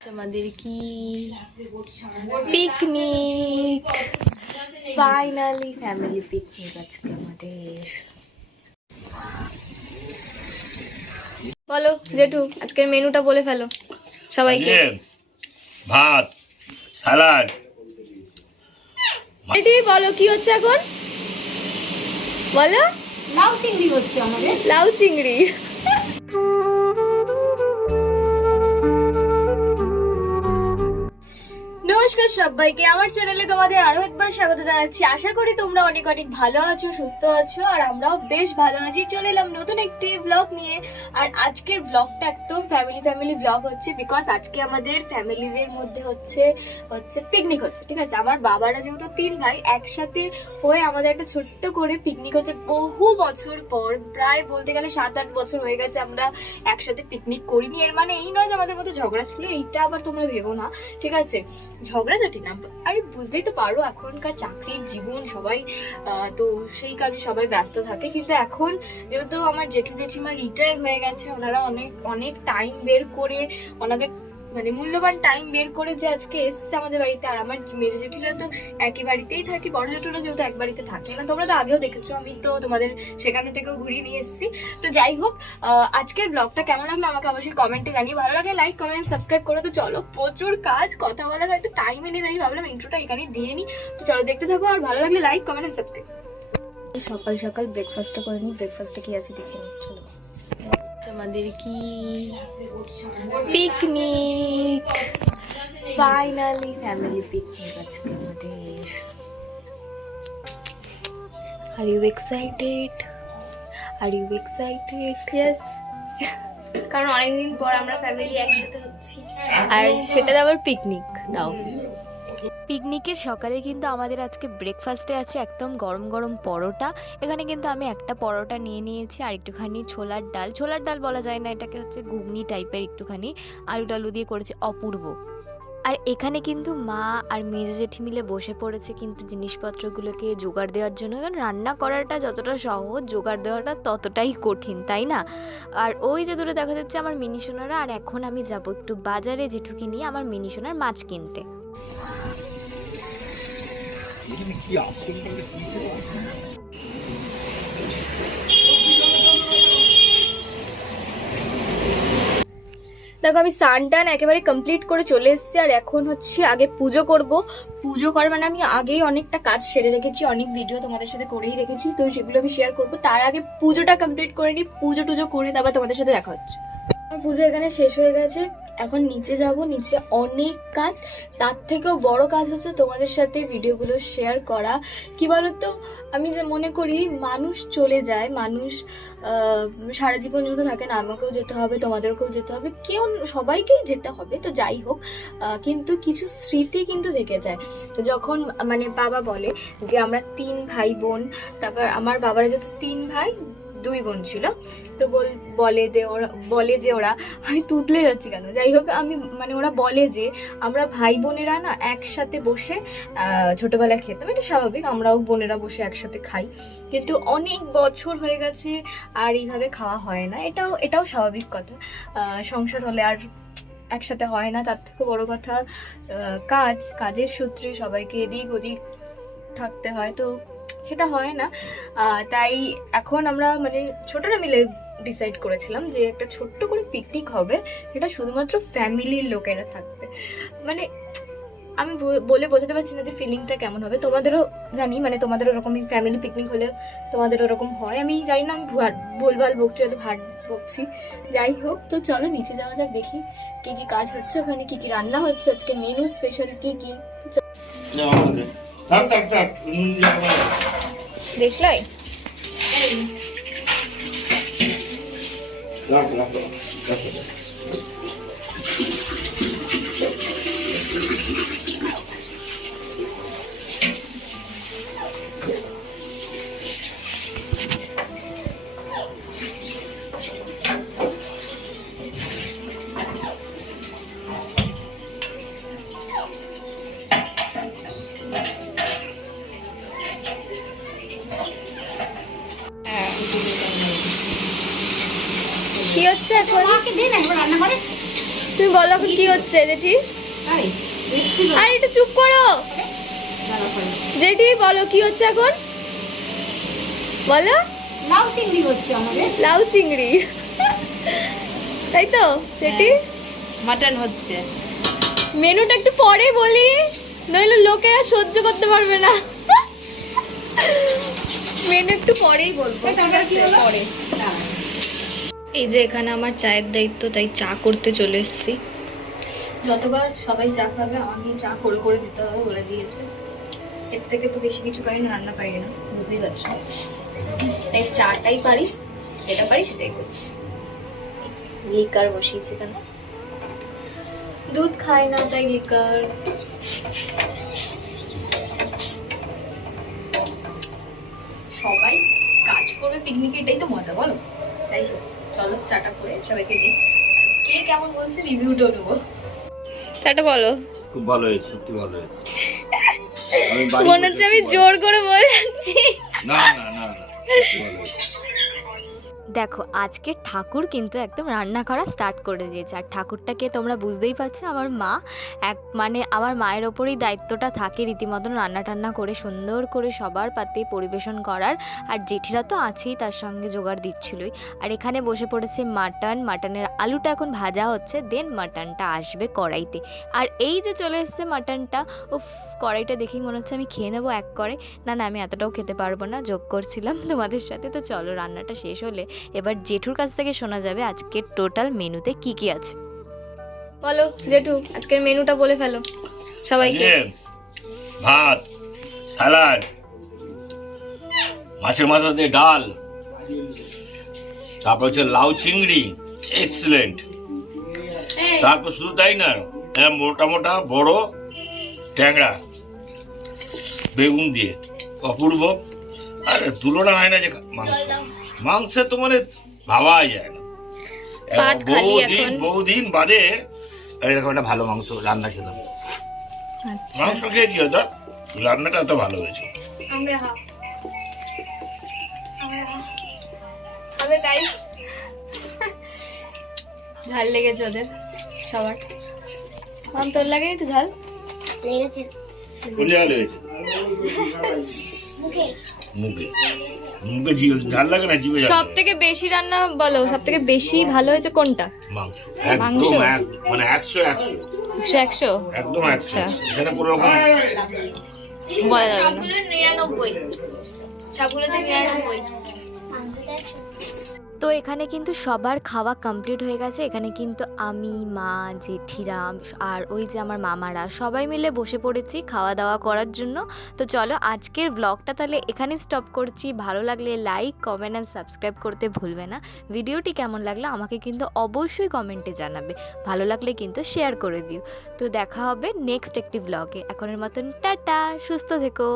আমাদের কি picnic finally family picnic আজকে আমাদের। বলো জেঠু আজকের মেনুটা বলে ফেলো সবাইকে। ভাত স্যালাড জেঠি বলো কি হচ্ছে এখন? বলো। লাউ চিংড়ি হচ্ছে আমাদের। লাউ চিংড়ি। নমস্কার সবাইকে, আমার চ্যানেলে তোমাদের আরও একবার স্বাগত জানাচ্ছি। আশা করি তোমরা অনেক অনেক ভালো আছো, সুস্থ আছো, আর আমরাও বেশ ভালো আছি। চলে এলাম নতুন একটি ব্লগ নিয়ে। আর আজকের ব্লগটা একদম ফ্যামিলি ফ্যামিলি ব্লগ হচ্ছে বিকজ আজকে আমাদের ফ্যামিলিদের মধ্যে হচ্ছে হচ্ছে পিকনিক হচ্ছে, ঠিক আছে? আমার বাবারা যেহেতু তিন ভাই, একসাথে হয়ে আমাদের একটা ছোট্ট করে পিকনিক হচ্ছে। বহু বছর পর, প্রায় বলতে গেলে সাত আট বছর হয়ে গেছে আমরা একসাথে পিকনিক করিনি। এর মানে এই নয় যে আমাদের মধ্যে ঝগড়া ছিল, এইটা আবার তোমরা ভেবো না, ঠিক আছে? ঝগড়াঝাটি না। আরে বুঝতেই তো পারো, এখনকার চাকরির জীবন সবাই তো সেই কাজে সবাই ব্যস্ত থাকে। কিন্তু এখন যেহেতু আমার জেঠু জেঠিমা রিটায়ার হয়ে গেছে, ওনারা অনেক অনেক টাইম বের করে ওনাদের মানে মূল্যবান টাইম বের করে যে আজকে এসছে আমাদের বাড়িতে, আর আমার মেজো জেঠিরা তো একই বাড়িতেই থাকি, বড় জেঠুরা যেহেতু এক বাড়িতে থাকে। না তোমরা তো আগেও দেখেছ, আমি তো তোমাদের সেখানে থেকেও ঘুরিয়ে নিয়ে এসেছি। তো যাই হোক আজকের ব্লগটা কেমন লাগল আমাকে অবশ্যই কমেন্টে জানিয়ে ভালো লাগে। লাইক কমেন্ট সাবস্ক্রাইব করো। তো চলো, প্রচুর কাজ, কথা বলার হয়তো টাইমে নেই তাই ভাবলাম ইন্ট্রোটা এখানে দিয়ে নিই। তো চলো, দেখতে থাকো, আর ভালো লাগলে লাইক কমেন্ট সাবস্ক্রাইব সকাল সকাল ব্রেকফাস্টটা করে নিই। ব্রেকফাস্টে কি আছে দেখে নিই। চলো। আমাদের কি? পিকনিক ফাইনালি ফ্যামিলি পিকনিক আজকে আমাদের। Are you excited are you excited yes কারণ অনেকদিন পর আমরা ফ্যামিলি একসাথে হচ্ছি। আর সেটা আবার পিকনিক দাও পিকনিকের সকালে কিন্তু আমাদের আজকে ব্রেকফাস্টে আছে একদম গরম গরম পরোটা। এখানে কিন্তু আমি একটা পরোটা নিয়ে নিয়েছি আর একটুখানি ছোলার ডাল। ছোলার ডাল বলা যায় না, এটাকে হচ্ছে ঘুগনি টাইপের একটুখানি আলু টালু দিয়ে করেছে অপূর্ব। আর এখানে কিন্তু মা আর মেজো জেঠি মিলে বসে পড়েছে কিন্তু জিনিসপত্রগুলোকে জোগাড় দেওয়ার জন্য। কারণ রান্না করাটা যতটা সহজ, জোগাড় দেওয়াটা ততটাই কঠিন, তাই না? আর ওই যে দূরে দেখা যাচ্ছে আমার মিনি সোনারা, আর এখন আমি যাব একটু বাজারে জেঠুকে নিয়ে আমার মিনি সোনার মাছ কিনতে। দেখো, আমি স্নান টান একেবারে কমপ্লিট করে চলে এসেছি, আর এখন হচ্ছে আগে পুজো করব। পুজো করার মানে আমি আগেই অনেকটা কাজ সেরে রেখেছি, অনেক ভিডিও তোমাদের সাথে করেই রেখেছি, তো সেগুলো আমি শেয়ার করব। তার আগে পুজোটা কমপ্লিট করে নিই পুজো টুজো করে তারপর তোমাদের সাথে দেখা হচ্ছে। পুজো এখানে শেষ হয়ে গেছে। এখন নিচে যাব, নিচে অনেক কাজ। তার থেকেও বড় কাজ হচ্ছে তোমাদের সাথে ভিডিওগুলো শেয়ার করা। কি বলতো? আমি যে মনে করি, মানুষ চলে যায়, মানুষ সারা জীবন যদি থাকে না, আমাকেও যেতে হবে, তোমাদেরকেও যেতে হবে, কেউ সবাইকেই যেতে হবে, তো যাই হোক কিন্তু কিছু স্মৃতি কিন্তু থেকে যায়। যখন মানে বাবা বলে যে আমরা তিন ভাই বোন, তারপর আমার বাবারা যেহেতু তিন ভাই দুই বোন ছিল। তো বল- যে ওরা, বলে যে ওরা, আমি তুতলে যাচ্ছি কেন? যাই হোক, আমি মানে ওরা বলে যে, আমরা ভাই বোনেরা না একসাথে বসে ছোটবেলায় খেতাম। এটা স্বাভাবিক, আমরাও বোনেরা বসে একসাথে খাই। কিন্তু অনেক বছর হয়ে গেছে আর এইভাবে খাওয়া হয় না। এটাও এটাও স্বাভাবিক কথা। সংসার হলে আর একসাথে হয় না। তার থেকে বড় কথা কাজ, কাজের সূত্রে সবাইকে এদিক ওদিক থাকতে হয়। তো সেটা হয় না। তাই এখন আমরা মানে ছোটরা মিলে ডিসাইড করেছিলাম যে একটা ছোট্ট করে পিকনিক হবে সেটা শুধুমাত্র ফ্যামিলির লোকেরা থাকবে। মানে আমি বলে বোঝাতে পারছি না যে ফিলিংটা কেমন হবে। তোমাদেরও জানি মানে তোমাদের ওরকমই ফ্যামিলি পিকনিক হলে তোমাদের ওরকম হয়। আমি জানি না আমি ভুলভাল বকছি হয়তো ভাট বকছি। যাই হোক। তো চলো নিচে যাওয়া যাক দেখি কী কী কাজ হচ্ছে ওখানে কী কী রান্না হচ্ছে আজকে মেনু স্পেশাল কী কী? থাক থাক থাক নুন দেখলাই রাখ রাখ রাখ, তুমি বলো কি হচ্ছে জেঠি? আর একটু চুপ করো। জেঠি বলো কি হচ্ছে এখন? বলো। লাউ চিংড়ি। হচ্ছে আমাদের লাউ চিংড়ি তাই তো জেঠি? মাটন হচ্ছে। মেনুটা একটু পরে বলি নইলে লোকে আর সহ্য করতে পারবে না। মেনু একটু পরেই বলব? পরে। এই যে এখানে আমার চায়ের দায়িত্ব, তাই চা করতে চলে এসেছি। যতবার সবাই চা খাবে, আমাকে চা করে করে দিতে হবে বলে দিয়েছে। এর থেকে তো বেশি কিছু পারি না, রান্না পারি না, বুঝতেই পারছ? তাই চাটাই পারি, যেটা পারি সেটাই করছি। লিকার বসিয়েছি কেন দুধ খাই না তাই লিকার সবাই কাজ করবে পিকনিকে এটাই তো মজা, বলো? তাই হোক। চলো চাটা করে সবাইকে দিই কে কেমন বলছে রিভিউটাও নেব। চাটা বলো। খুব ভালো হয়েছে সত্যি ভালো হয়েছে। মনে হচ্ছে আমি জোর করে বলে যাচ্ছি। না না না না সত্যি ভালো হয়েছে। দেখো, আজকে ঠাকুর কিন্তু একদম রান্না করা স্টার্ট করে দিয়েছে। আর ঠাকুরটাকে তোমরা বুঝতেই পারছ? আমার মা এক মানে আমার মায়ের ওপরেই দায়িত্বটা থাকে রীতিমতন রান্না টান্না করে, সুন্দর করে সবার পাতে পরিবেশন করার। আর জেঠিরা তো আছেই, তার সঙ্গে জোগাড় দিচ্ছিলই। আর এখানে বসে পড়েছে মাটন। মাটনের আলুটা এখন ভাজা হচ্ছে দেন মাটনটা আসবে কড়াইতে। আর এই যে চলে এসছে মাটনটা, উফ! কড়াইটা দেখেই মনে হচ্ছে আমি খেয়ে নেব এক করে। না না আমি এতটাও খেতে পারব না যোগ করছিলাম তোমাদের সাথে। তো চলো রান্নাটা শেষ হলে এবার জেঠুর কাছ থেকে শোনা যাবে আজকের টোটাল মেনুতে কি কি আছে। বলো জেঠু আজকের মেনুটা বলে ফেলো। সবাইকে। ভাত স্যালাড মাছের মাথা দিয়ে ডাল তারপর হচ্ছে লাউ চিংড়ি এক্সিলেন্ট তারপর শুধু তাই না হ্যাঁ, মোটা মোটা বড় ট্যাংরা। বেগুন দিয়ে অপূর্ব। আর তুলনা হয় না যে মাংস। মাংসে তো মানে ভাবাই যায় না। বহুদিন। বহুদিন বাদে এরকম একটা ভালো মাংস রান্না খেলাম। আচ্ছা। মাংস খেয়ে কি হতো? রান্নাটা তো ভালো হয়েছে। ঝাল লেগেছে ওদের সবার। তোর লাগেনি তো ঝাল? ভালো হয়েছে। মুখে মুখে ঝাল লাগে না জিভে সব থেকে বেশি রান্না বলো সব থেকে বেশি ভালো হয়েছে কোনটা? মাংস? একদম মানে একশো একশো। একশো একশো? একদম একশো। আচ্ছা। এখানে কোনো রকম বলা যাবে না। নিরানব্বই। সবগুলোতে নিরানব্বই। তো এখানে কিন্তু সবার খাওয়া কমপ্লিট হয়ে গেছে। এখানে কিন্তু আমি, মা জেঠিরা আর ওই যে আমার মামারা সবাই মিলে বসে পড়েছি খাওয়া দাওয়া করার জন্য। তো চলো আজকের ব্লগটা তাহলে এখানে স্টপ করছি। ভালো লাগলে লাইক কমেন্ট অ্যান্ড সাবস্ক্রাইব করতে ভুলবে না। ভিডিওটি কেমন লাগল আমাকে কিন্তু অবশ্যই কমেন্টে জানাবে। ভালো লাগলে কিন্তু শেয়ার করে দিও। তো দেখা হবে নেক্সট একটি ব্লগে এখনের মতন টাটা, সুস্থ থেকো।